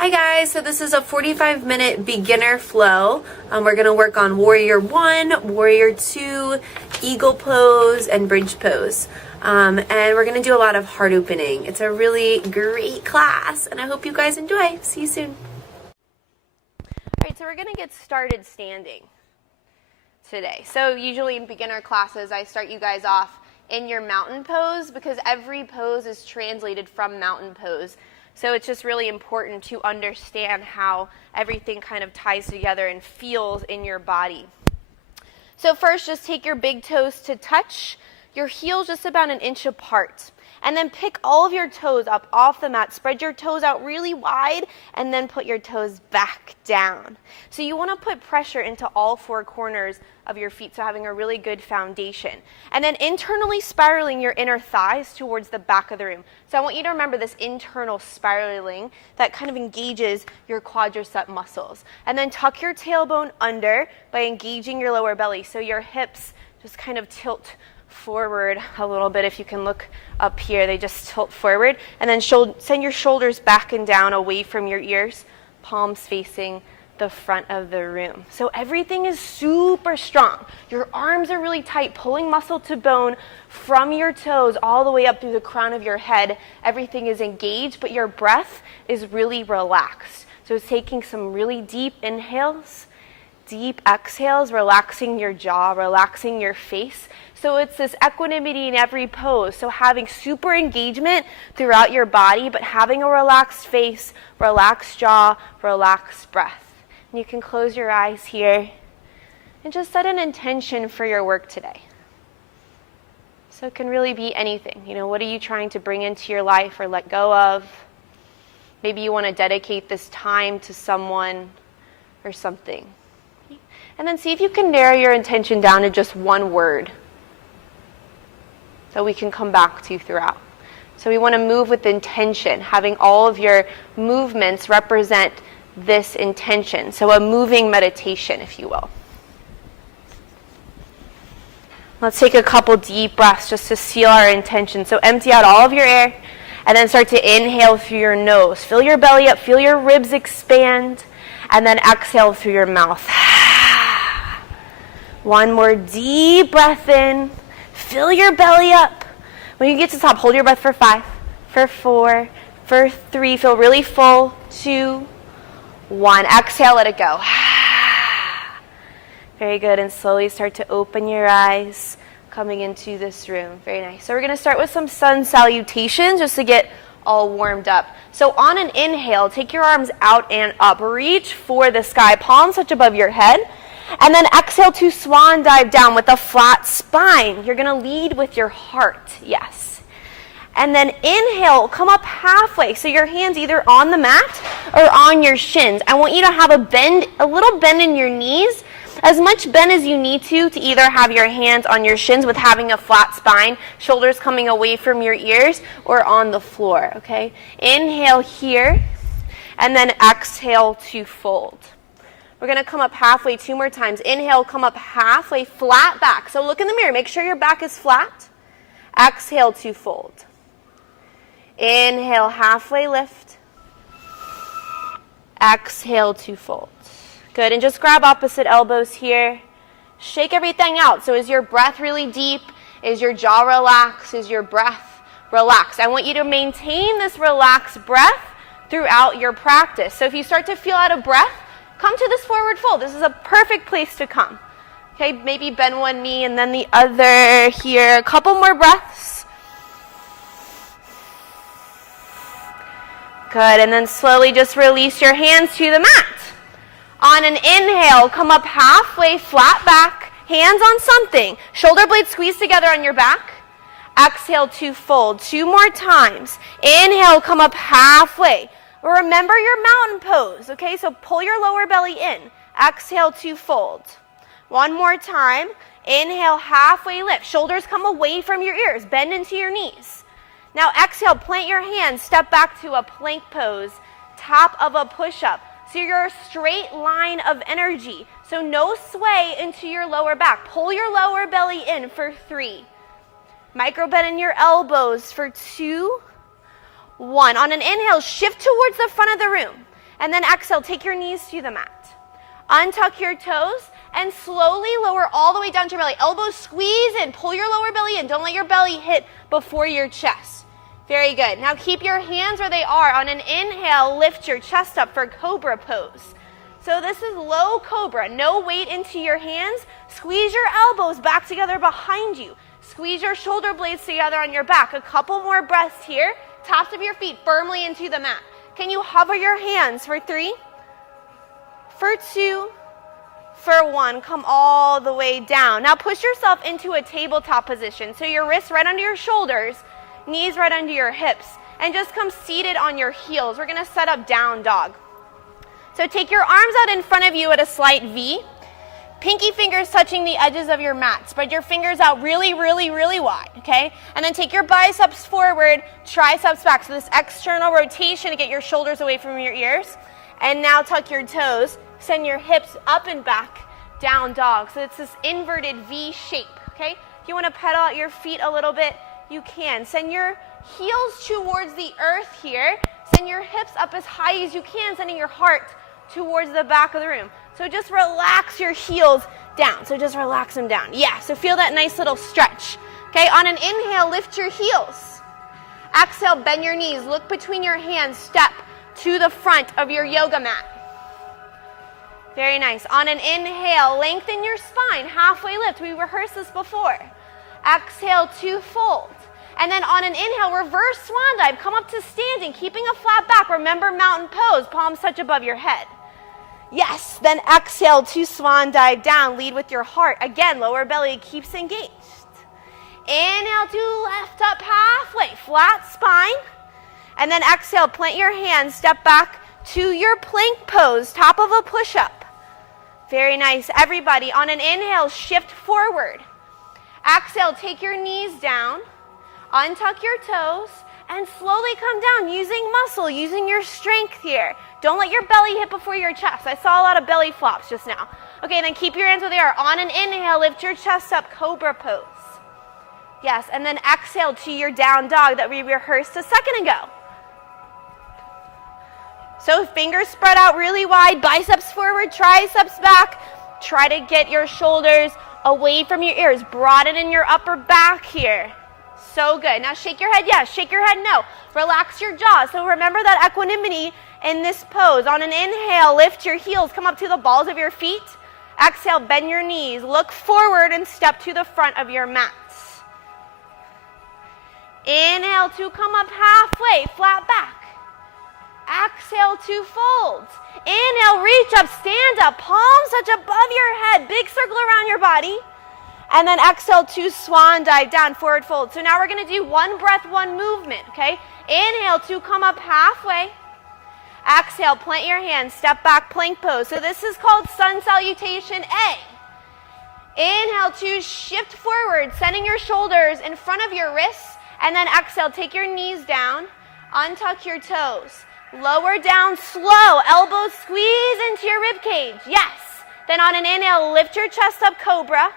Hi guys, so this is a 45-minute beginner flow. We're going to work on Warrior 1, Warrior 2, Eagle Pose, and Bridge Pose. And we're going to do a lot of heart opening. It's a really great class, and I hope you guys enjoy. See you soon. Alright, so we're going to get started standing today. So usually in beginner classes, I start you guys off in your mountain pose because every pose is translated from mountain pose. So it's just really important to understand how everything kind of ties together and feels in your body. So first, just take your big toes to touch, your heels just about an inch apart. And then pick all of your toes up off the mat. Spread your toes out really wide and then put your toes back down. So you want to put pressure into all four corners of your feet, so having a really good foundation. And then internally spiraling your inner thighs towards the back of the room. So I want you to remember this internal spiraling that kind of engages your quadricep muscles. And then tuck your tailbone under by engaging your lower belly. So your hips just kind of tilt forward a little bit. If you can look up here, they just tilt forward. And then send your shoulders back and down away from your ears, palms facing the front of the room. So everything is super strong. Your arms are really tight, pulling muscle to bone from your toes all the way up through the crown of your head. Everything is engaged, but your breath is really relaxed. So it's taking some really deep inhales, deep exhales, relaxing your jaw, relaxing your face. So it's this equanimity in every pose. So having super engagement throughout your body, but having a relaxed face, relaxed jaw, relaxed breath. And you can close your eyes here and just set an intention for your work today. So it can really be anything. You know, what are you trying to bring into your life or let go of? Maybe you want to dedicate this time to someone or something. And then see if you can narrow your intention down to just one word that we can come back to throughout. So we want to move with intention, having all of your movements represent this intention. So a moving meditation, if you will. Let's take a couple deep breaths just to seal our intention. So empty out all of your air and then start to inhale through your nose. Fill your belly up, feel your ribs expand, and then exhale through your mouth. One more deep breath in. Fill your belly up. When you get to the top, hold your breath for 5, for 4, for 3. Feel really full. 2, 1. Exhale, let it go. Very good. And slowly start to open your eyes, coming into this room. Very nice. So we're going to start with some sun salutations just to get all warmed up. So on an inhale, take your arms out and up. Reach for the sky. Palms touch above your head. And then exhale to swan dive down with a flat spine. You're going to lead with your heart. Yes. And then inhale, come up halfway. So your hands either on the mat or on your shins. I want you to have a little bend in your knees. As much bend as you need to either have your hands on your shins with having a flat spine, shoulders coming away from your ears, or on the floor. Okay. Inhale here. And then exhale to fold. We're going to come up halfway 2 more times. Inhale, come up halfway, flat back. So look in the mirror. Make sure your back is flat. Exhale to fold. Inhale, halfway lift. Exhale to fold. Good. And just grab opposite elbows here. Shake everything out. So is your breath really deep? Is your jaw relaxed? Is your breath relaxed? I want you to maintain this relaxed breath throughout your practice. So if you start to feel out of breath, come to this forward fold. This is a perfect place to come. Okay, maybe bend one knee and then the other here. A couple more breaths. Good, and then slowly just release your hands to the mat. On an inhale, come up halfway, flat back, hands on something. Shoulder blades squeeze together on your back. Exhale to fold. 2 more times. Inhale, come up halfway. Remember your mountain pose, okay? So pull your lower belly in. Exhale to fold. 1 more time. Inhale, halfway lift. Shoulders come away from your ears. Bend into your knees. Now exhale, plant your hands. Step back to a plank pose. Top of a push-up. So you're a straight line of energy. So no sway into your lower back. Pull your lower belly in for 3. Micro bend in your elbows for 2, 1. On an inhale, shift towards the front of the room. And then exhale, take your knees to the mat. Untuck your toes and slowly lower all the way down to your belly. Elbows squeeze in, pull your lower belly in. Don't let your belly hit before your chest. Very good. Now keep your hands where they are. On an inhale, lift your chest up for cobra pose. So this is low cobra. No weight into your hands. Squeeze your elbows back together behind you. Squeeze your shoulder blades together on your back. A couple more breaths here. Tops of your feet firmly into the mat. Can you hover your hands for 3, for 2, for 1? Come all the way down. Now push yourself into a tabletop position. So your wrists right under your shoulders, knees right under your hips, and just come seated on your heels. We're going to set up down dog. So take your arms out in front of you at a slight V. Pinky fingers touching the edges of your mat. Spread your fingers out really, really, really wide, okay? And then take your biceps forward, triceps back. So this external rotation to get your shoulders away from your ears. And now tuck your toes. Send your hips up and back, down dog. So it's this inverted V shape, okay? If you want to pedal out your feet a little bit, you can. Send your heels towards the earth here. Send your hips up as high as you can, sending your heart towards the back of the room. So just relax your heels down. So just relax them down. Yeah, so feel that nice little stretch. Okay, on an inhale, lift your heels. Exhale, bend your knees. Look between your hands. Step to the front of your yoga mat. Very nice. On an inhale, lengthen your spine. Halfway lift. We rehearsed this before. Exhale to fold. And then on an inhale, reverse swan dive. Come up to standing, keeping a flat back. Remember mountain pose. Palms touch above your head. Yes, then exhale to swan dive down. Lead with your heart. Again, lower belly keeps engaged. Inhale to left up halfway, flat spine. And then exhale, plant your hands, step back to your plank pose, top of a push-up. Very nice. Everybody, on an inhale, shift forward. Exhale, take your knees down, untuck your toes, and slowly come down using muscle, using your strength here. Don't let your belly hit before your chest. I saw a lot of belly flops just now. Okay, then keep your hands where they are. On an inhale, lift your chest up, cobra pose. Yes, and then exhale to your down dog that we rehearsed a second ago. So fingers spread out really wide, biceps forward, triceps back. Try to get your shoulders away from your ears. Broaden in your upper back here. So good. Now shake your head yes, shake your head no. Relax your jaw. So remember that equanimity in this pose. On an inhale, lift your heels, come up to the balls of your feet. Exhale, bend your knees. Look forward and step to the front of your mats. Inhale to come up halfway, flat back. Exhale to fold. Inhale, reach up, stand up, palms touch above your head, big circle around your body. And then exhale to swan dive down, forward fold. So now we're going to do one breath, one movement, okay? Inhale to come up halfway. Exhale, plant your hands, step back, plank pose. So this is called sun salutation A. Inhale to shift forward, sending your shoulders in front of your wrists. And then exhale, take your knees down, untuck your toes. Lower down slow, elbows squeeze into your rib cage. Yes. Then on an inhale, lift your chest up, cobra.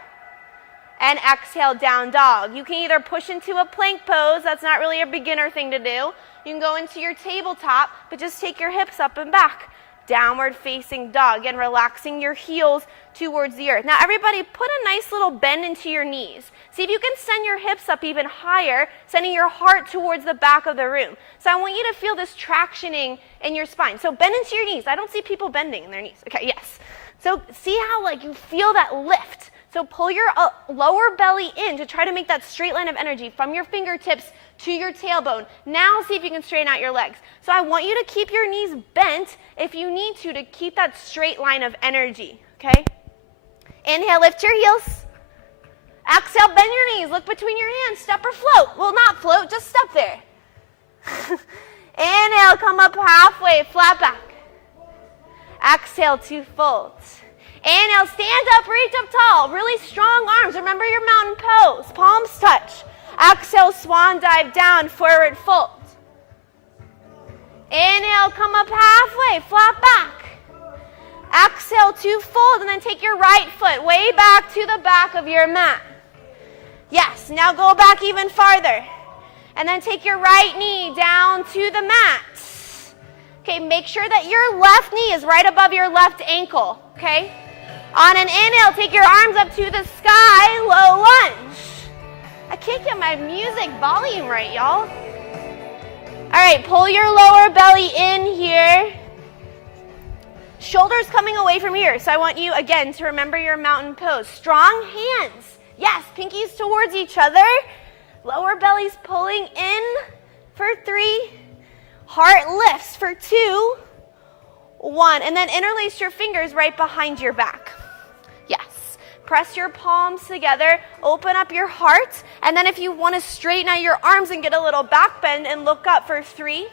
And exhale, down dog. You can either push into a plank pose. That's not really a beginner thing to do. You can go into your tabletop, but just take your hips up and back. Downward facing dog. And relaxing your heels towards the earth. Now everybody, put a nice little bend into your knees. See if you can send your hips up even higher, sending your heart towards the back of the room. So I want you to feel this tractioning in your spine. So bend into your knees. I don't see people bending in their knees. Okay, yes. So see how you feel that lift. So pull your lower belly in to try to make that straight line of energy from your fingertips to your tailbone. Now see if you can straighten out your legs. So I want you to keep your knees bent if you need to keep that straight line of energy, okay? Inhale, lift your heels. Exhale, bend your knees. Look between your hands. Step or float. Well, not float, just step there. Inhale, come up halfway, flat back. Exhale to fold. Inhale, stand up, reach up tall. Really strong arms. Remember your mountain pose. Palms touch. Exhale, swan dive down, forward fold. Inhale, come up halfway, flat back. Exhale to fold, and then take your right foot way back to the back of your mat. Yes, now go back even farther. And then take your right knee down to the mat. Okay, make sure that your left knee is right above your left ankle, okay? On an inhale, take your arms up to the sky, low lunge. I can't get my music volume right, y'all. All right, pull your lower belly in here. Shoulders coming away from here. So I want you, again, to remember your mountain pose. Strong hands. Yes, pinkies towards each other. Lower belly's pulling in for 3. Heart lifts for 2, 1. And then interlace your fingers right behind your back. Yes. Press your palms together. Open up your heart. And then if you want to straighten out your arms and get a little back bend and look up for 3.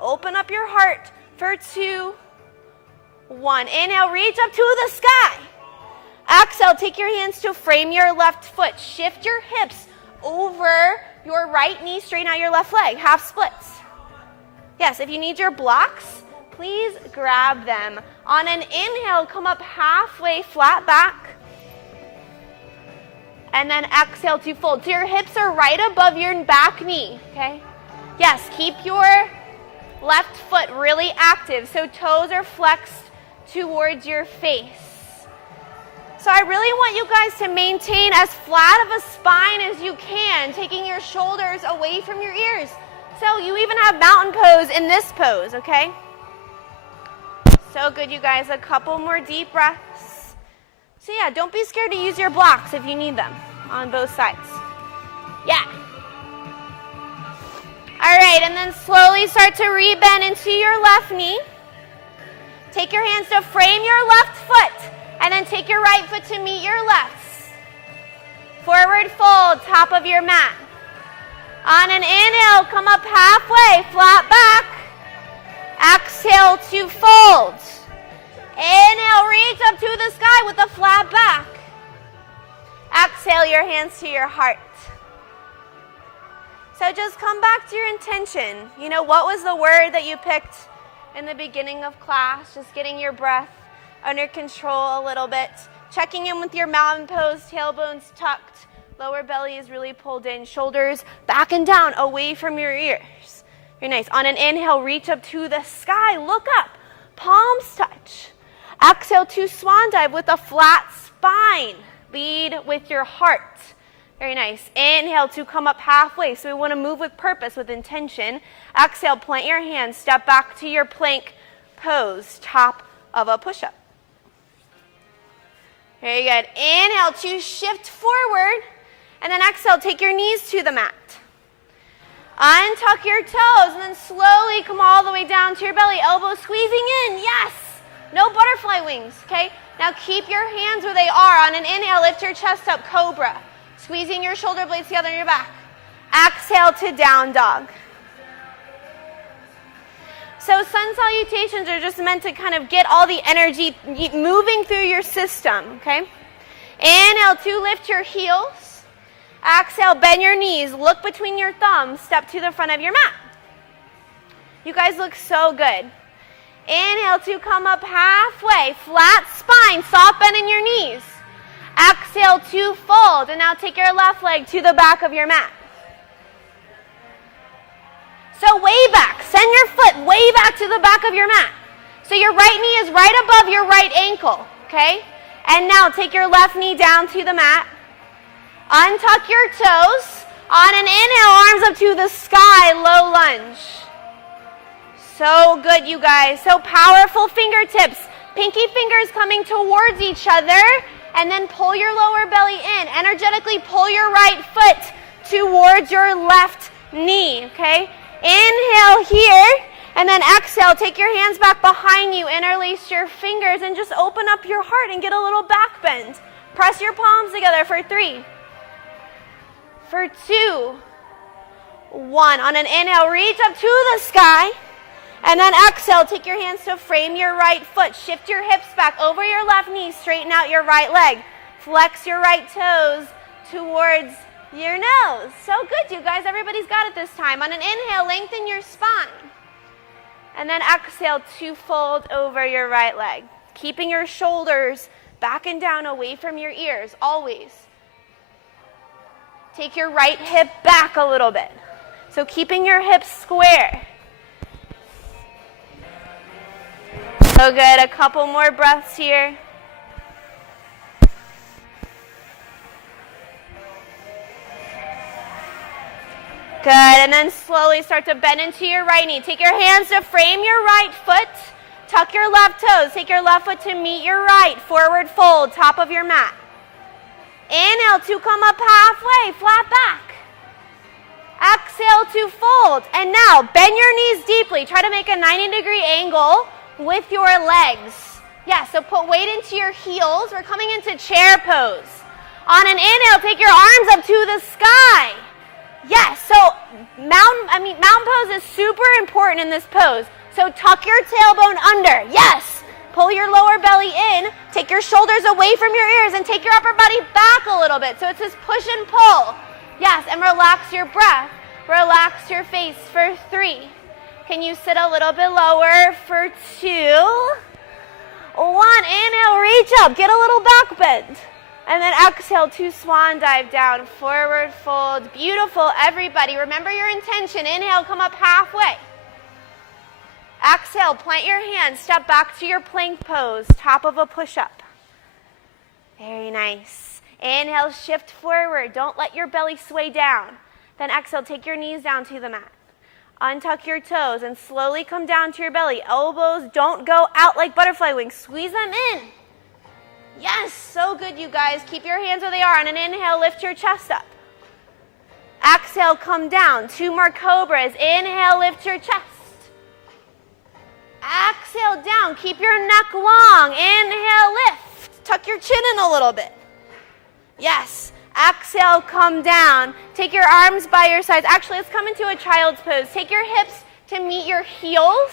Open up your heart for 2, 1. Inhale, reach up to the sky. Exhale, take your hands to frame your left foot. Shift your hips over your right knee. Straighten out your left leg. Half splits. Yes, if you need your blocks, please grab them. On an inhale, come up halfway, flat back. And then exhale to fold. So your hips are right above your back knee, okay? Yes, keep your left foot really active so toes are flexed towards your face. So I really want you guys to maintain as flat of a spine as you can, taking your shoulders away from your ears. So you even have mountain pose in this pose, okay? So good, you guys. A couple more deep breaths. So yeah, don't be scared to use your blocks if you need them on both sides. Yeah. All right, and then slowly start to rebend into your left knee. Take your hands to frame your left foot, and then take your right foot to meet your left. Forward fold, top of your mat. On an inhale, come up halfway, flat back. Exhale to fold. Inhale, reach up to the sky with a flat back. Exhale your hands to your heart. So just come back to your intention. You know, what was the word that you picked in the beginning of class? Just getting your breath under control a little bit. Checking in with your mountain pose, tailbones tucked. Lower belly is really pulled in. Shoulders back and down, away from your ears. Very nice. On an inhale, reach up to the sky. Look up. Palms touch. Exhale to swan dive with a flat spine. Lead with your heart. Very nice. Inhale to come up halfway. So we want to move with purpose, with intention. Exhale, plant your hands. Step back to your plank pose. Top of a push-up. Very good. Inhale to shift forward. And then exhale, take your knees to the mat. Untuck your toes and then slowly come all the way down to your belly. Elbows squeezing in. Yes. No butterfly wings, okay? Now keep your hands where they are. On an inhale, lift your chest up, cobra. Squeezing your shoulder blades together on your back. Exhale to down dog. So sun salutations are just meant to kind of get all the energy moving through your system, okay? Inhale to lift your heels. Exhale, bend your knees. Look between your thumbs. Step to the front of your mat. You guys look so good. Inhale to come up halfway. Flat spine, soft bend in your knees. Exhale to fold. And now take your left leg to the back of your mat. So way back. Send your foot way back to the back of your mat. So your right knee is right above your right ankle, okay? And now take your left knee down to the mat. Untuck your toes. On an inhale, arms up to the sky, low lunge. So good, you guys. So powerful fingertips. Pinky fingers coming towards each other. And then pull your lower belly in. Energetically pull your right foot towards your left knee, okay? Inhale here. And then exhale. Take your hands back behind you. Interlace your fingers and just open up your heart and get a little back bend. Press your palms together for 3. For 2, 1. On an inhale, reach up to the sky. And then exhale, take your hands to frame your right foot. Shift your hips back over your left knee. Straighten out your right leg. Flex your right toes towards your nose. So good, you guys. Everybody's got it this time. On an inhale, lengthen your spine. And then exhale to fold over your right leg. Keeping your shoulders back and down away from your ears, always. Take your right hip back a little bit. So keeping your hips square. So good. A couple more breaths here. Good, and then slowly start to bend into your right knee. Take your hands to frame your right foot. Tuck your left toes. Take your left foot to meet your right. Forward fold, top of your mat. Inhale to come up halfway, flat back. Exhale to fold. And now, bend your knees deeply. Try to make a 90-degree angle with your legs. Yeah, so put weight into your heels. We're coming into chair pose. On an inhale, take your arms up to the sky. Yes, so mountain pose is super important in this pose. So tuck your tailbone under. Yes. Pull your lower belly in. Take your shoulders away from your ears and take your upper body back a little bit. So it's this push and pull. Yes, and relax your breath. Relax your face for 3. Can you sit a little bit lower for 2? 1. Inhale, reach up. Get a little back bend. And then exhale to swan dive down, forward fold. Beautiful, everybody. Remember your intention. Inhale, come up halfway. Exhale, plant your hands, step back to your plank pose, top of a push-up. Very nice. Inhale, shift forward. Don't let your belly sway down. Then exhale, take your knees down to the mat. Untuck your toes and slowly come down to your belly. Elbows don't go out like butterfly wings. Squeeze them in. Yes, so good, you guys. Keep your hands where they are. On an inhale, lift your chest up. Exhale, come down. 2 more cobras. Inhale, lift your chest. Exhale, down. Keep your neck long. Inhale, lift. Tuck your chin in a little bit. Yes. Exhale, come down. Take your arms by your sides. Actually, let's come into a child's pose. Take your hips to meet your heels.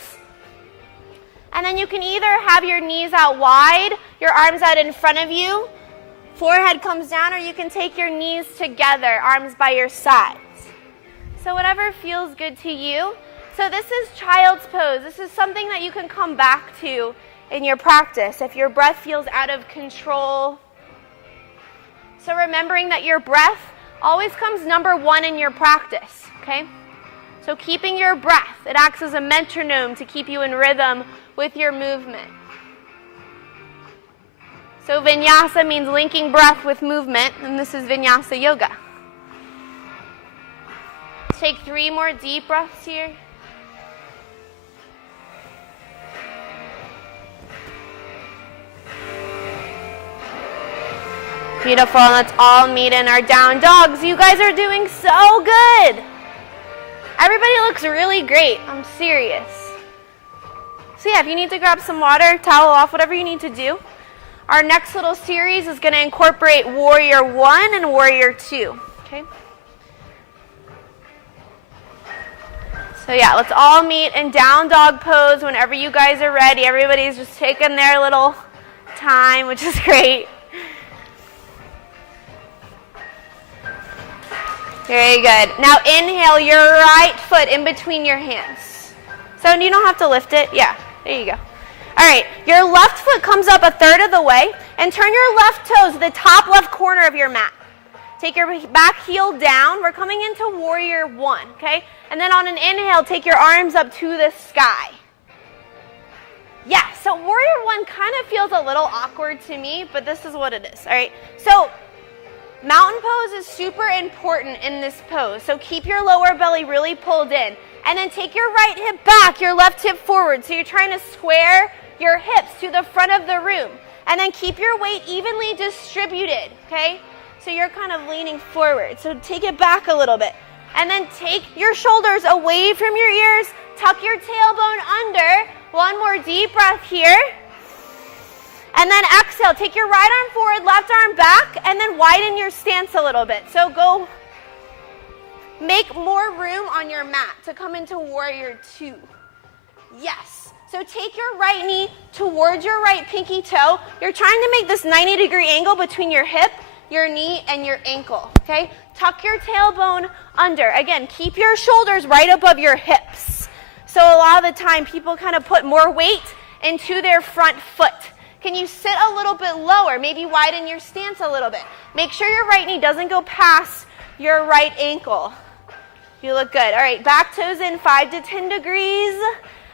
And then you can either have your knees out wide, your arms out in front of you, forehead comes down, or you can take your knees together, arms by your sides. So whatever feels good to you. So this is child's pose. This is something that you can come back to in your practice if your breath feels out of control. So remembering that your breath always comes number 1 in your practice, okay? So keeping your breath, it acts as a metronome to keep you in rhythm with your movement. So vinyasa means linking breath with movement, and this is vinyasa yoga. Take 3 more deep breaths here. Beautiful, and let's all meet in our down dogs. You guys are doing so good. Everybody looks really great. I'm serious. So yeah, if you need to grab some water, towel off, whatever you need to do. Our next little series is going to incorporate Warrior 1 and Warrior 2. Okay? So yeah, let's all meet in down dog pose whenever you guys are ready. Everybody's just taking their little time, which is great. Very good. Now inhale your right foot in between your hands. So you don't have to lift it. Yeah, there you go. All right, your left foot comes up 1/3 of the way and turn your left toes to the top left corner of your mat. Take your back heel down. We're coming into Warrior 1, okay? And then on an inhale, take your arms up to the sky. Yeah, so Warrior 1 kind of feels a little awkward to me, but this is what it is, all right? So mountain pose is super important in this pose. So keep your lower belly really pulled in. And then take your right hip back, your left hip forward. So you're trying to square your hips to the front of the room. And then keep your weight evenly distributed, okay? So you're kind of leaning forward. So take it back a little bit. And then take your shoulders away from your ears. Tuck your tailbone under. 1 more deep breath here. And then exhale. Take your right arm forward, left arm back, and then widen your stance a little bit. So go make more room on your mat to come into Warrior 2. Yes. So take your right knee towards your right pinky toe. You're trying to make this 90-degree angle between your hip, your knee, and your ankle, okay? Tuck your tailbone under. Again, keep your shoulders right above your hips. So a lot of the time, people kind of put more weight into their front foot. Can you sit a little bit lower? Maybe widen your stance a little bit. Make sure your right knee doesn't go past your right ankle. You look good. All right, back toes in 5 to 10 degrees.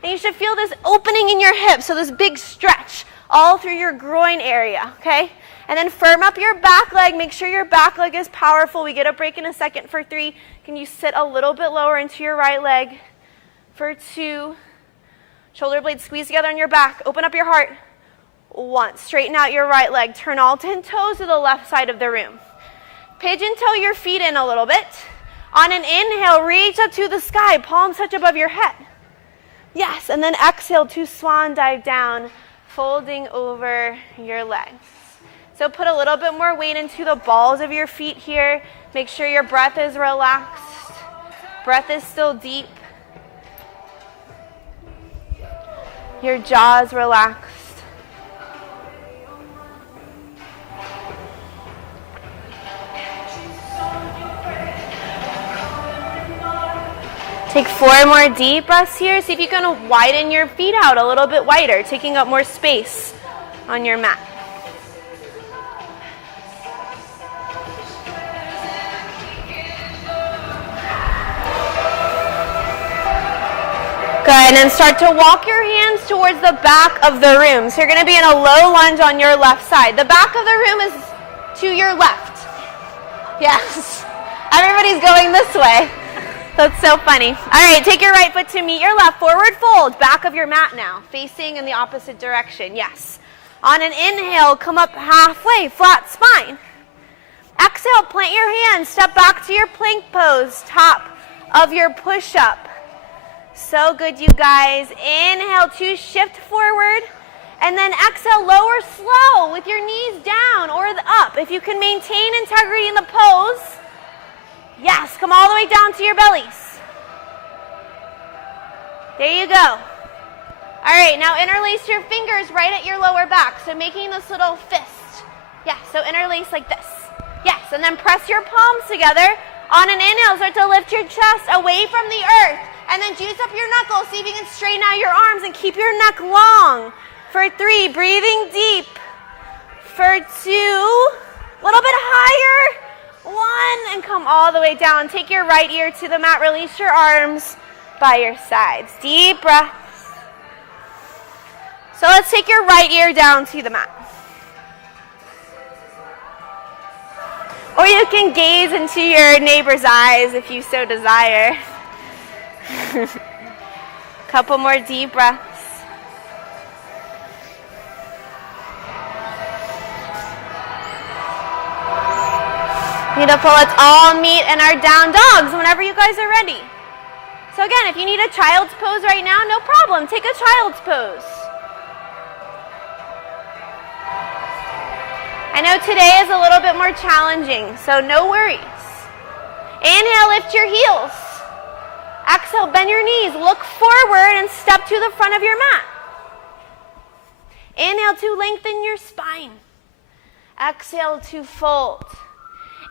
And you should feel this opening in your hips, so this big stretch all through your groin area, okay? And then firm up your back leg. Make sure your back leg is powerful. We get a break in a second for 3. Can you sit a little bit lower into your right leg? For 2. Shoulder blades squeeze together on your back. Open up your heart. 1. Straighten out your right leg. Turn all 10 toes to the left side of the room. Pigeon toe your feet in a little bit. On an inhale, reach up to the sky. Palms touch above your head. Yes, and then exhale to swan dive down, folding over your legs. So put a little bit more weight into the balls of your feet here. Make sure your breath is relaxed. Breath is still deep. Your jaw is relaxed. Take 4 more deep breaths here. See if you can widen your feet out a little bit wider, taking up more space on your mat. Good, and then start to walk your hands towards the back of the room. So you're going to be in a low lunge on your left side. The back of the room is to your left. Yes, everybody's going this way. That's so funny. All right, take your right foot to meet your left. Forward fold, back of your mat now, facing in the opposite direction. Yes. On an inhale, come up halfway, flat spine. Exhale, plant your hands, step back to your plank pose, top of your push-up. So good, you guys. Inhale to shift forward, and then exhale, lower slow with your knees down or up. If you can maintain integrity in the pose, yes, come all the way down to your bellies. There you go. All right, now interlace your fingers right at your lower back. So making this little fist. Yeah, so interlace like this. Yes, and then press your palms together. On an inhale, start to lift your chest away from the earth. And then juice up your knuckles. See if you can straighten out your arms and keep your neck long. For 3, breathing deep. For 2, a little bit higher. 1, and come all the way down. Take your right ear to the mat. Release your arms by your sides. Deep breaths. So let's take your right ear down to the mat. Or you can gaze into your neighbor's eyes if you so desire. Couple more deep breaths. Beautiful. Let's all meet in our down dogs whenever you guys are ready. So again, if you need a child's pose right now, no problem. Take a child's pose. I know today is a little bit more challenging, so no worries. Inhale, lift your heels. Exhale, bend your knees. Look forward and step to the front of your mat. Inhale to lengthen your spine. Exhale to fold.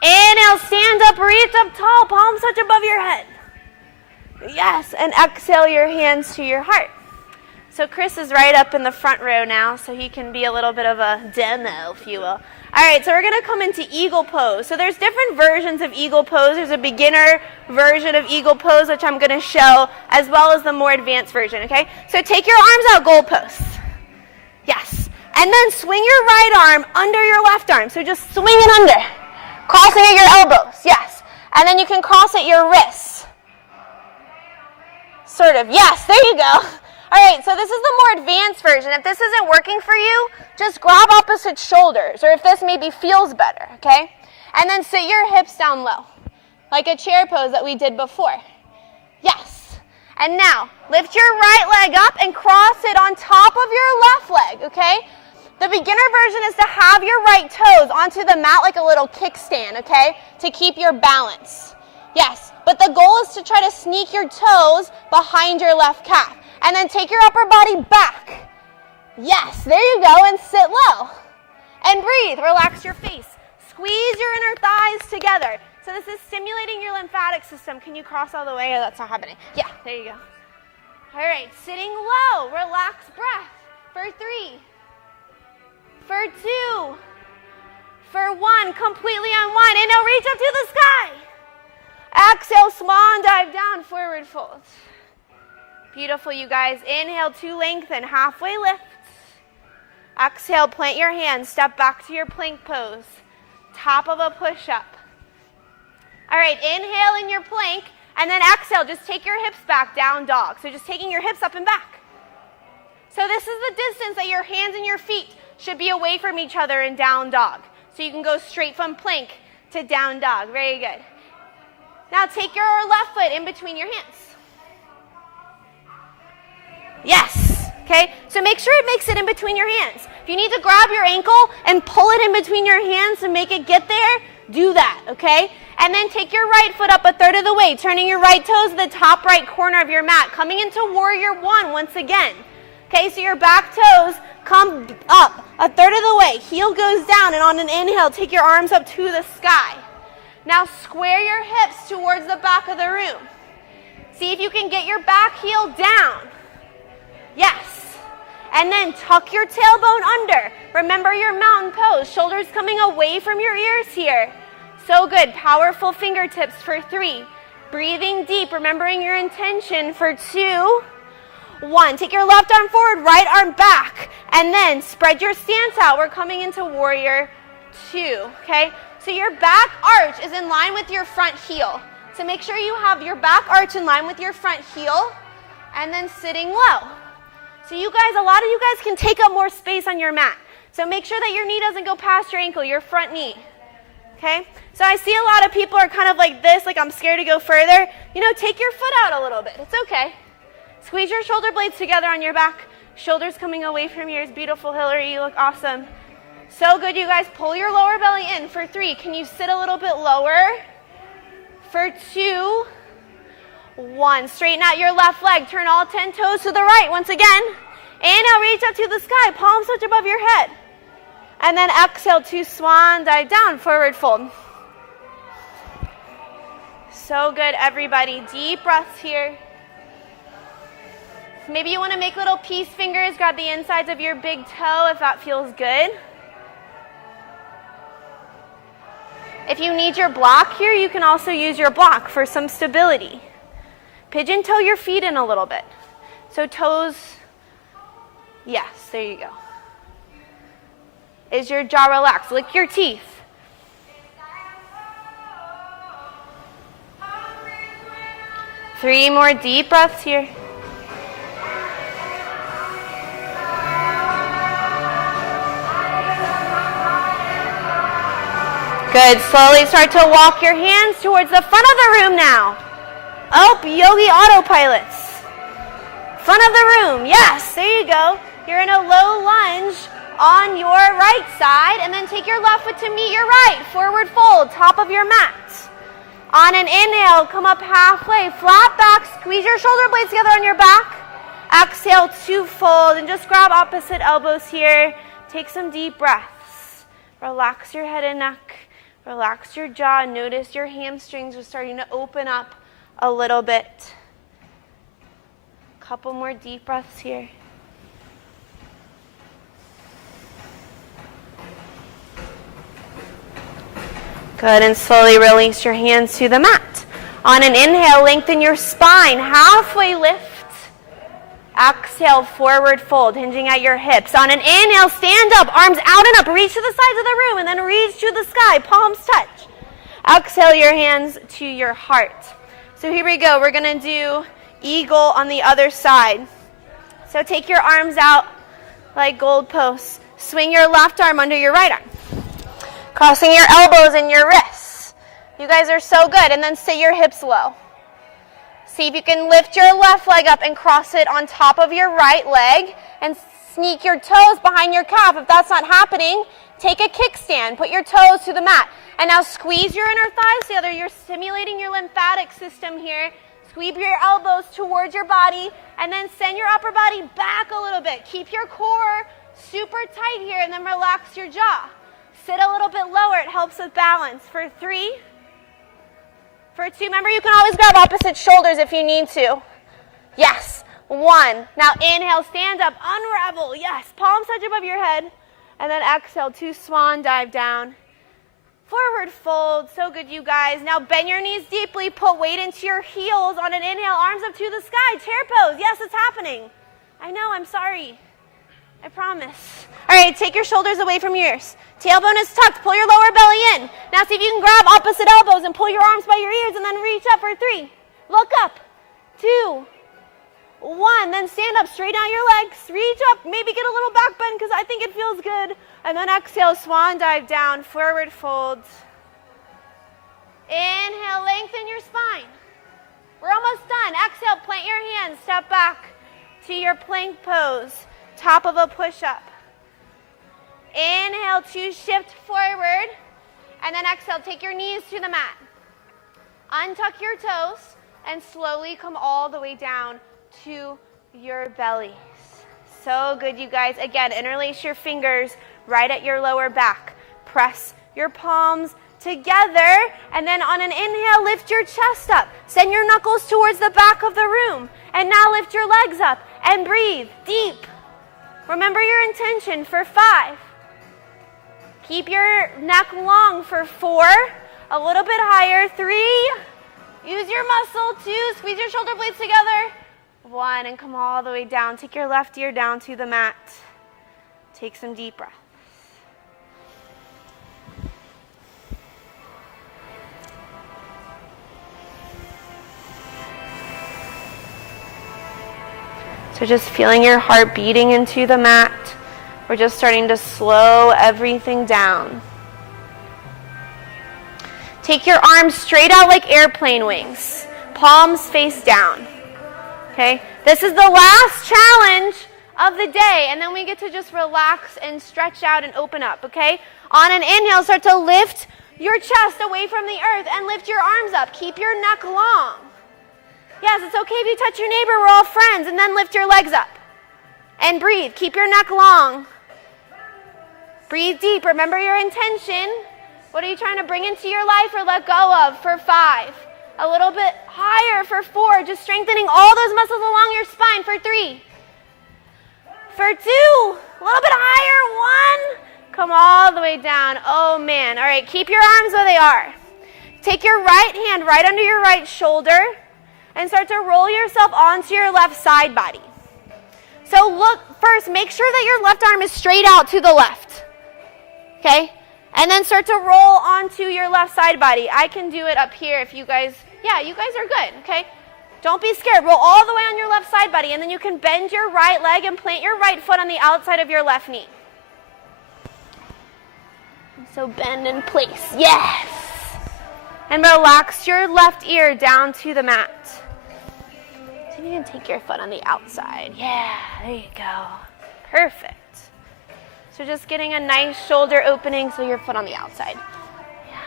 Inhale, stand up, reach up tall, palms touch above your head. Yes, and exhale your hands to your heart. So Chris is right up in the front row now, so he can be a little bit of a demo, if you will. All right, so we're going to come into eagle pose. So there's different versions of eagle pose. There's a beginner version of eagle pose, which I'm going to show, as well as the more advanced version, okay? So take your arms out, goal post. Yes. And then swing your right arm under your left arm. So just swing it under. Crossing at your elbows, yes. And then you can cross at your wrists. Sort of, yes, there you go. All right, so this is the more advanced version. If this isn't working for you, just grab opposite shoulders, or if this maybe feels better, okay? And then sit your hips down low, like a chair pose that we did before. Yes. And now, lift your right leg up and cross it on top of your left leg, okay? The beginner version is to have your right toes onto the mat like a little kickstand, okay? To keep your balance. Yes, but the goal is to try to sneak your toes behind your left calf. And then take your upper body back. Yes, there you go, and sit low. And breathe, relax your face. Squeeze your inner thighs together. So this is stimulating your lymphatic system. Can you cross all the way? Oh, that's not happening. Yeah, there you go. All right, sitting low, relax breath. For 3, for 2, for 1, completely unwind. And now reach up to the sky. Exhale, swan dive down, forward fold. Beautiful, you guys. Inhale to lengthen, halfway lift. Exhale, plant your hands, step back to your plank pose. Top of a push-up. All right, inhale in your plank, and then exhale, just take your hips back, down dog. So just taking your hips up and back. So this is the distance that your hands and your feet should be away from each other in down dog. So you can go straight from plank to down dog. Very good. Now take your left foot in between your hands. Yes. Okay, so make sure it makes it in between your hands. If you need to grab your ankle and pull it in between your hands to make it get there, do that, okay? And then take your right foot up a third of the way, turning your right toes to the top right corner of your mat, coming into warrior one once again. Okay, so your back toes come up a third of the way, heel goes down, and on an inhale, take your arms up to the sky. Now square your hips towards the back of the room. See if you can get your back heel down. Yes. And then tuck your tailbone under. Remember your mountain pose. Shoulders coming away from your ears here. So good. Powerful fingertips for 3. Breathing deep, remembering your intention for 2. 1. Take your left arm forward, right arm back. And then spread your stance out. We're coming into warrior 2. Okay? So your back arch is in line with your front heel. So make sure you have your back arch in line with your front heel. And then sitting low. So you guys, a lot of you guys can take up more space on your mat. So make sure that your knee doesn't go past your ankle, your front knee. Okay? So I see a lot of people are kind of like this, like I'm scared to go further. You know, take your foot out a little bit. It's okay. Squeeze your shoulder blades together on your back. Shoulders coming away from yours. Beautiful, Hillary. You look awesome. So good, you guys. Pull your lower belly in for 3. Can you sit a little bit lower? For 2. 1. Straighten out your left leg. Turn all 10 toes to the right. Once again. Inhale, reach up to the sky. Palms touch above your head. And then exhale to swan dive down. Forward fold. So good, everybody. Deep breaths here. Maybe you want to make little peace fingers. Grab the insides of your big toe if that feels good. If you need your block here, you can also use your block for some stability. Pigeon toe your feet in a little bit. So toes, yes, there you go. Is your jaw relaxed? Lick your teeth. Three more deep breaths here. Good. Slowly start to walk your hands towards the front of the room now. Oh, yogi autopilots. Front of the room. Yes, there you go. You're in a low lunge on your right side, and then take your left foot to meet your right. Forward fold, top of your mat. On an inhale, come up halfway, flat back, squeeze your shoulder blades together on your back. Exhale to fold, and just grab opposite elbows here. Take some deep breaths. Relax your head and neck. Relax your jaw. Notice your hamstrings are starting to open up a little bit. Couple more deep breaths here. Good, and slowly release your hands to the mat. On an inhale, lengthen your spine, halfway lift. Exhale, forward fold, hinging at your hips. On an inhale, stand up, arms out and up, reach to the sides of the room, and then reach to the sky, palms touch. Exhale your hands to your heart. So here we go, we're gonna do eagle on the other side. So take your arms out like gold posts. Swing your left arm under your right arm. Crossing your elbows and your wrists. You guys are so good. And then sit your hips low. See if you can lift your left leg up and cross it on top of your right leg. And sneak your toes behind your calf. If that's not happening, take a kickstand. Put your toes to the mat. And now squeeze your inner thighs together. You're stimulating your lymphatic system here. Squeeze your elbows towards your body. And then send your upper body back a little bit. Keep your core super tight here. And then relax your jaw. Sit a little bit lower. It helps with balance. For 3. For 2. Remember, you can always grab opposite shoulders if you need to. Yes. 1. Now inhale, stand up, unravel. Yes. Palms touch above your head. And then exhale to swan dive down. Forward fold. So good, you guys. Now bend your knees deeply. Put weight into your heels. On an inhale, arms up to the sky. Chair pose. Yes, it's happening. I know, I'm sorry. I promise. All right, take your shoulders away from your ears. Tailbone is tucked. Pull your lower belly in. Now see if you can grab opposite elbows and pull your arms by your ears and then reach up for 3. Look up. 2, 1. Then stand up. Straighten out your legs. Reach up. Maybe get a little back bend because I think it feels good. And then exhale, swan dive down. Forward fold. Inhale, lengthen your spine. We're almost done. Exhale, plant your hands. Step back to your plank pose. Top of a push-up. Inhale to shift forward. And then exhale, take your knees to the mat. Untuck your toes and slowly come all the way down to your bellies. So good, you guys. Again, interlace your fingers right at your lower back. Press your palms together. And then on an inhale, lift your chest up. Send your knuckles towards the back of the room. And now lift your legs up and breathe deep. Remember your intention for 5. Keep your neck long for 4. A little bit higher. 3. Use your muscle. 2. Squeeze your shoulder blades together. 1. And come all the way down. Take your left ear down to the mat. Take some deep breaths. So just feeling your heart beating into the mat. We're just starting to slow everything down. Take your arms straight out like airplane wings. Palms face down. Okay? This is the last challenge of the day. And then we get to just relax and stretch out and open up. Okay? On an inhale, start to lift your chest away from the earth and lift your arms up. Keep your neck long. Yes, it's okay if you touch your neighbor. We're all friends. And then lift your legs up. And breathe. Keep your neck long. Breathe deep. Remember your intention. What are you trying to bring into your life or let go of for 5? A little bit higher for 4. Just strengthening all those muscles along your spine for 3. For 2. A little bit higher. 1. Come all the way down. Oh, man. All right, keep your arms where they are. Take your right hand right under your right shoulder. And start to roll yourself onto your left side body. So look, first, make sure that your left arm is straight out to the left. Okay? And then start to roll onto your left side body. I can do it up here if you guys, you guys are good, okay? Don't be scared. Roll all the way on your left side body. And then you can bend your right leg and plant your right foot on the outside of your left knee. So bend in place. Yes! And relax your left ear down to the mat. So you can take your foot on the outside. Yeah, there you go. Perfect. So just getting a nice shoulder opening so your foot on the outside. Yeah.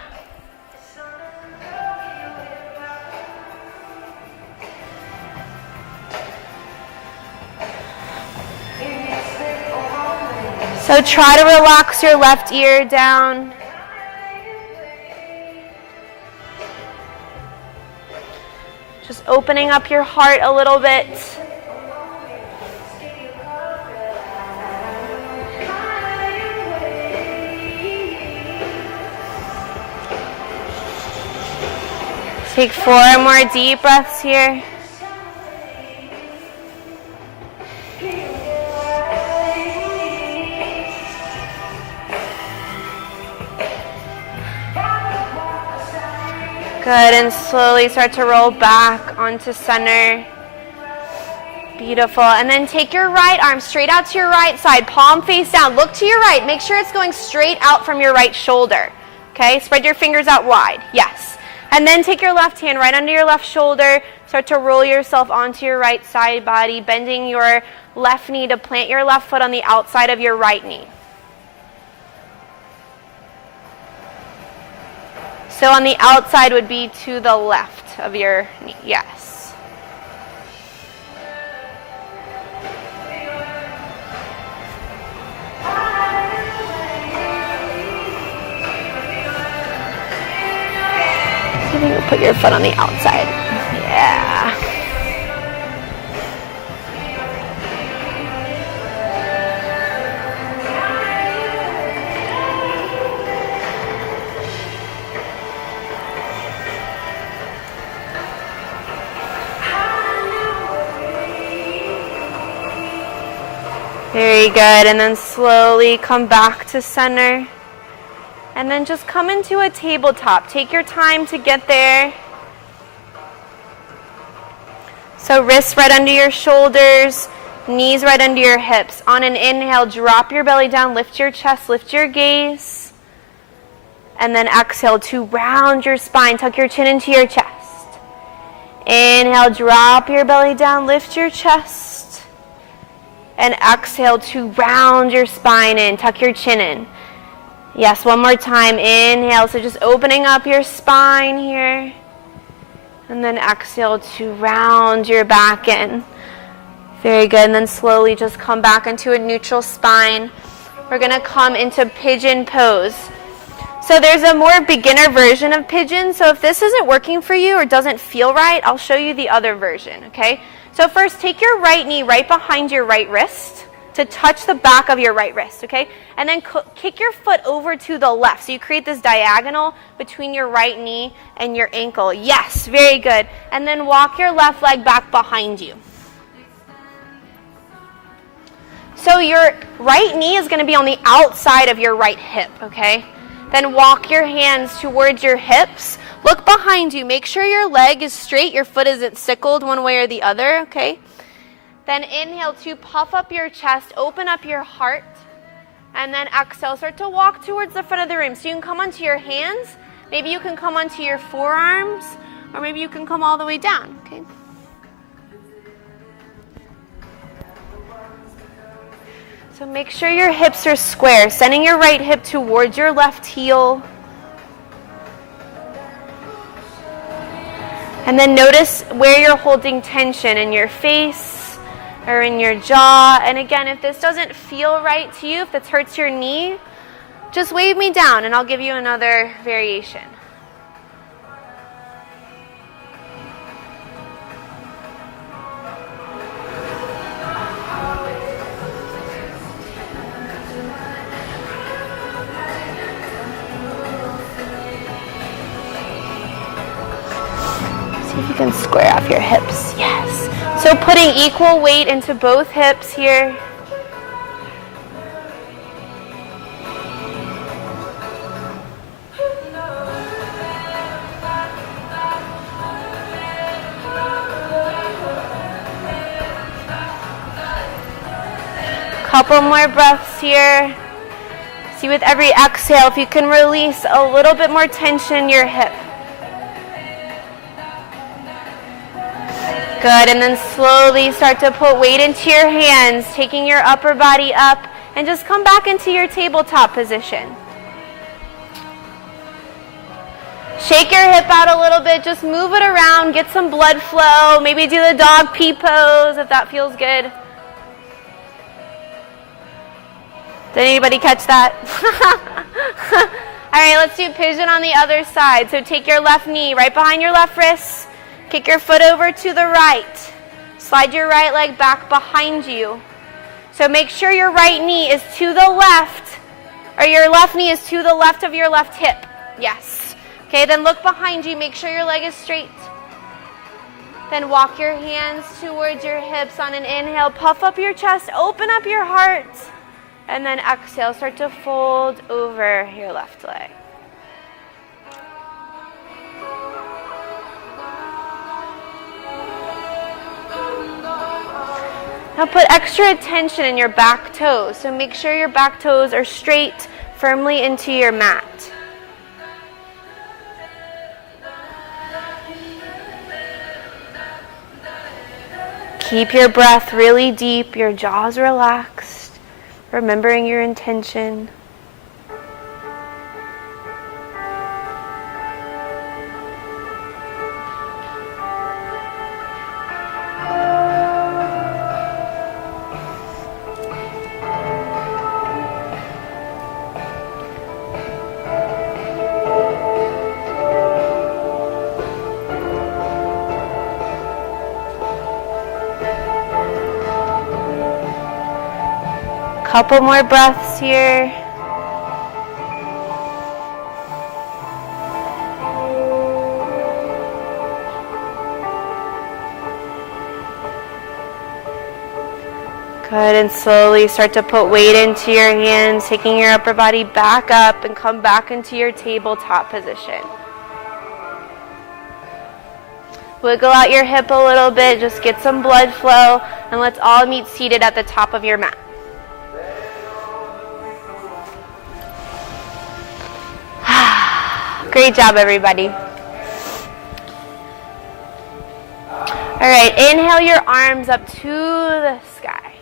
So try to relax your left ear down. Just opening up your heart a little bit. Take 4 more deep breaths here. Good, and slowly start to roll back onto center. Beautiful. And then take your right arm straight out to your right side, palm face down. Look to your right. Make sure it's going straight out from your right shoulder. Okay, spread your fingers out wide. Yes. And then take your left hand right under your left shoulder. Start to roll yourself onto your right side body, bending your left knee to plant your left foot on the outside of your right knee. So on the outside would be to the left of your knee. Yes. See if you can put your foot on the outside. Yeah. Very good. And then slowly come back to center. And then just come into a tabletop. Take your time to get there. So wrists right under your shoulders, knees right under your hips. On an inhale, drop your belly down, lift your chest, lift your gaze. And then exhale to round your spine, tuck your chin into your chest. Inhale, drop your belly down, lift your chest. And exhale to round your spine in, tuck your chin in. Yes, one more time. Inhale, so just opening up your spine here. And then exhale to round your back in. Very good. And then slowly just come back into a neutral spine. We're going to come into pigeon pose. So there's a more beginner version of pigeon. So if this isn't working for you or doesn't feel right, I'll show you the other version, okay? So first, take your right knee right behind your right wrist to touch the back of your right wrist, okay? And then kick your foot over to the left. So you create this diagonal between your right knee and your ankle. Yes, very good. And then walk your left leg back behind you. So your right knee is going to be on the outside of your right hip, okay? Then walk your hands towards your hips. Look behind you. Make sure your leg is straight. Your foot isn't sickled one way or the other, okay? Then inhale to puff up your chest, open up your heart, and then exhale. Start to walk towards the front of the room. So you can come onto your hands. Maybe you can come onto your forearms, or maybe you can come all the way down, okay? So make sure your hips are square, sending your right hip towards your left heel. And then notice where you're holding tension in your face or in your jaw. And again, if this doesn't feel right to you, if this hurts your knee, just wave me down and I'll give you another variation. See if you can square off your hips. Yes. So putting equal weight into both hips here. Couple more breaths here. See with every exhale if you can release a little bit more tension in your hip. Good, and then slowly start to put weight into your hands, taking your upper body up, and just come back into your tabletop position. Shake your hip out a little bit, just move it around, get some blood flow, maybe do the dog pee pose if that feels good. Did anybody catch that? All right, let's do pigeon on the other side. So take your left knee right behind your left wrist. Kick your foot over to the right. Slide your right leg back behind you. So make sure your right knee is to the left, or your left knee is to the left of your left hip. Yes. Okay, then look behind you. Make sure your leg is straight. Then walk your hands towards your hips on an inhale. Puff up your chest, open up your heart. And then exhale, start to fold over your left leg. Now put extra attention in your back toes. So make sure your back toes are straight, firmly into your mat. Keep your breath really deep, your jaws relaxed, remembering your intention. Couple more breaths here. Good, and slowly start to put weight into your hands, taking your upper body back up and come back into your tabletop position. Wiggle out your hip a little bit, just get some blood flow, and let's all meet seated at the top of your mat. Great job, everybody. All right, inhale your arms up to the sky.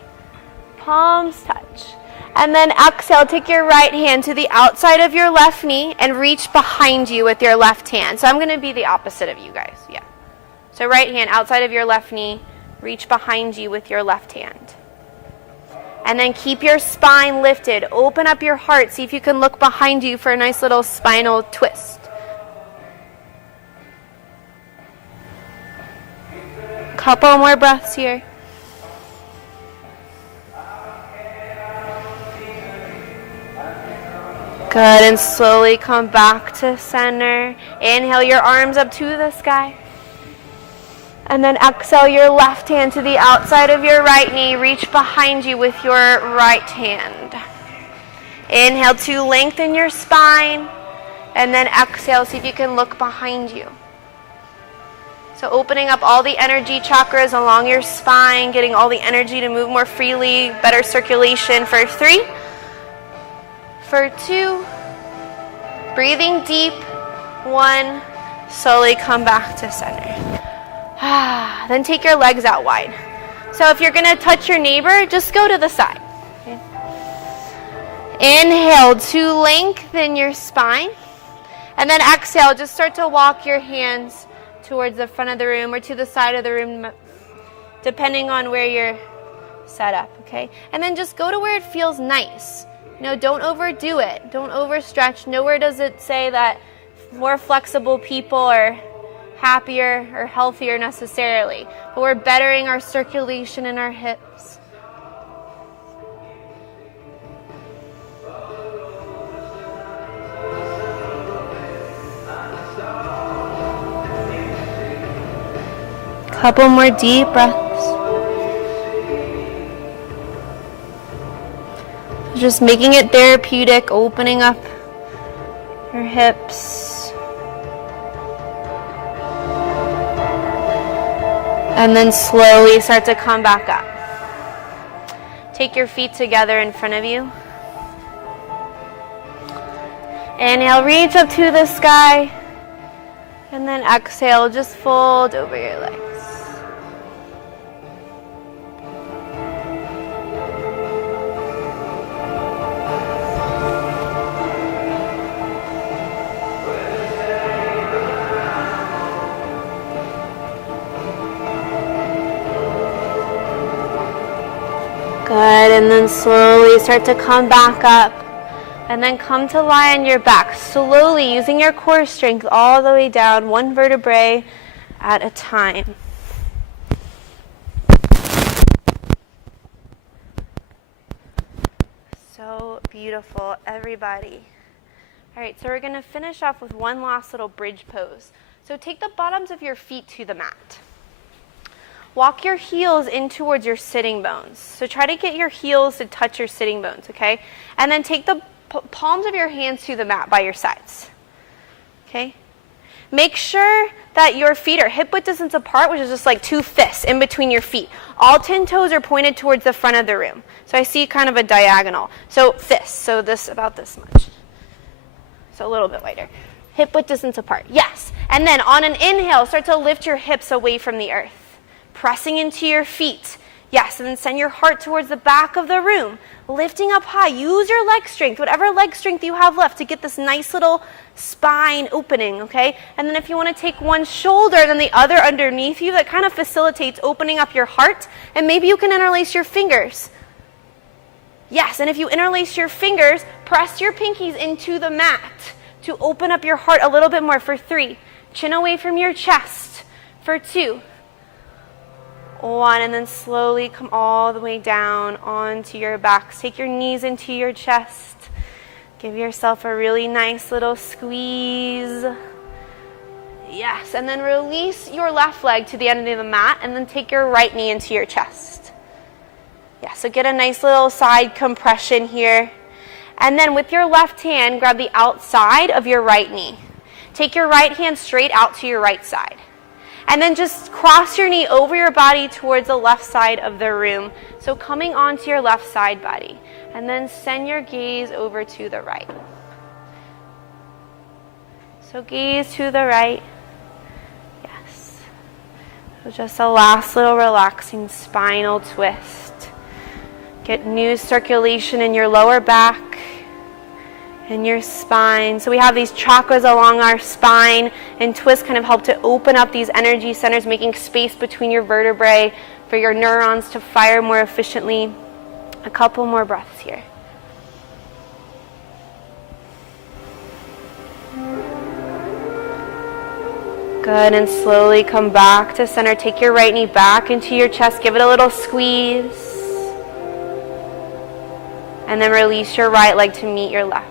Palms touch. And then exhale, take your right hand to the outside of your left knee and reach behind you with your left hand. So I'm going to be the opposite of you guys. Yeah. So right hand outside of your left knee, reach behind you with your left hand. And then keep your spine lifted. Open up your heart. See if you can look behind you for a nice little spinal twist. Couple more breaths here. Good, and slowly come back to center. Inhale your arms up to the sky. And then exhale your left hand to the outside of your right knee. Reach behind you with your right hand. Inhale to lengthen your spine. And then exhale, see if you can look behind you. So opening up all the energy chakras along your spine, getting all the energy to move more freely, better circulation for 3, for 2, breathing deep, 1, slowly come back to center. Then take your legs out wide. So if you're going to touch your neighbor, just go to the side. Okay. Inhale to lengthen your spine. And then exhale, just start to walk your hands towards the front of the room or to the side of the room, depending on where you're set up, okay? And then just go to where it feels nice. You know, don't overdo it. Don't overstretch. Nowhere does it say that more flexible people are happier or healthier necessarily, but we're bettering our circulation in our hips. Couple more deep breaths. Just making it therapeutic, opening up your hips. And then slowly start to come back up. Take your feet together in front of you. Inhale, reach up to the sky. And then exhale, just fold over your legs. Good, and then slowly start to come back up. And then come to lie on your back, slowly using your core strength all the way down, one vertebrae at a time. So beautiful, everybody. All right, so we're going to finish off with one last little bridge pose. So take the bottoms of your feet to the mat. Walk your heels in towards your sitting bones. So try to get your heels to touch your sitting bones, okay? And then take the palms of your hands to the mat by your sides. Okay? Make sure that your feet are hip width distance apart, which is just like 2 fists in between your feet. All 10 toes are pointed towards the front of the room. So I see kind of a diagonal. So fists. So this, about this much. So a little bit wider. Hip width distance apart. Yes. And then on an inhale, start to lift your hips away from the earth. Pressing into your feet. Yes, and then send your heart towards the back of the room. Lifting up high. Use your leg strength, whatever leg strength you have left, to get this nice little spine opening, okay? And then if you want to take one shoulder and then the other underneath you, that kind of facilitates opening up your heart. And maybe you can interlace your fingers. Yes, and if you interlace your fingers, press your pinkies into the mat to open up your heart a little bit more for 3. Chin away from your chest for 2. 1, and then slowly come all the way down onto your backs. Take your knees into your chest. Give yourself a really nice little squeeze. Yes, and then release your left leg to the end of the mat, and then take your right knee into your chest. Yeah, so get a nice little side compression here. And then with your left hand, grab the outside of your right knee. Take your right hand straight out to your right side. And then just cross your knee over your body towards the left side of the room. So coming onto your left side body. And then send your gaze over to the right. So gaze to the right. Yes. So just a last little relaxing spinal twist. Get new circulation in your lower back and your spine. So we have these chakras along our spine, and twists kind of help to open up these energy centers, making space between your vertebrae for your neurons to fire more efficiently. A couple more breaths here. Good, and slowly come back to center. Take your right knee back into your chest. Give it a little squeeze. And then release your right leg to meet your left.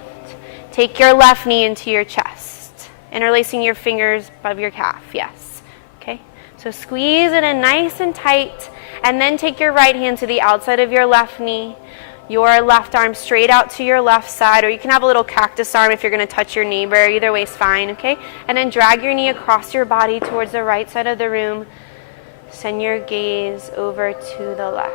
Take your left knee into your chest, interlacing your fingers above your calf, yes. Okay, so squeeze it in nice and tight, and then take your right hand to the outside of your left knee, your left arm straight out to your left side, or you can have a little cactus arm if you're going to touch your neighbor. Either way is fine, okay? And then drag your knee across your body towards the right side of the room. Send your gaze over to the left.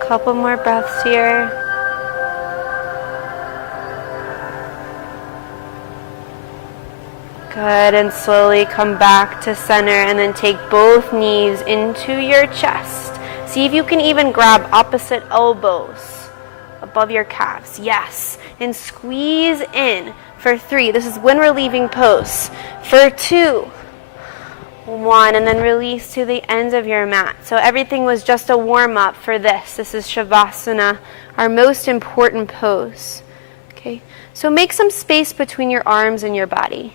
Couple more breaths here. Good, and slowly come back to center, and then take both knees into your chest. See if you can even grab opposite elbows above your calves. Yes, and squeeze in for 3. This is when we're leaving pose. For 2. 1, and then release to the ends of your mat. So everything was just a warm-up for this. This is Shavasana, our most important pose. Okay, so make some space between your arms and your body.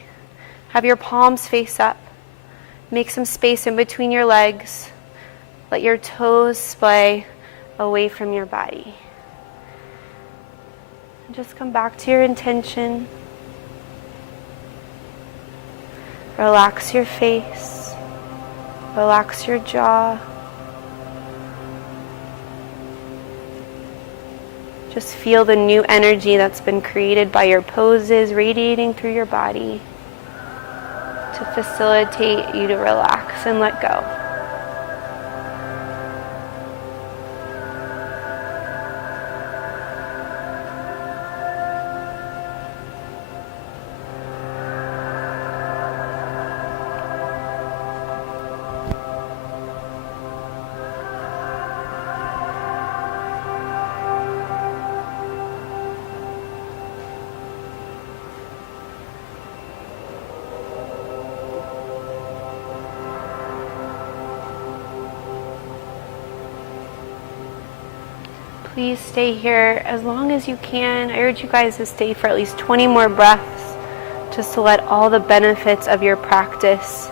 Have your palms face up. Make some space in between your legs. Let your toes splay away from your body. And just come back to your intention. Relax your face. Relax your jaw. Just feel the new energy that's been created by your poses radiating through your body to facilitate you to relax and let go. Please stay here as long as you can. I urge you guys to stay for at least 20 more breaths, just to let all the benefits of your practice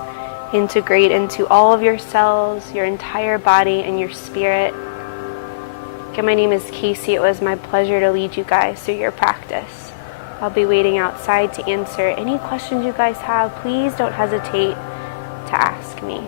integrate into all of your cells, your entire body, and your spirit. Again, my name is Casey. It was my pleasure to lead you guys through your practice. I'll be waiting outside to answer any questions you guys have. Please don't hesitate to ask me.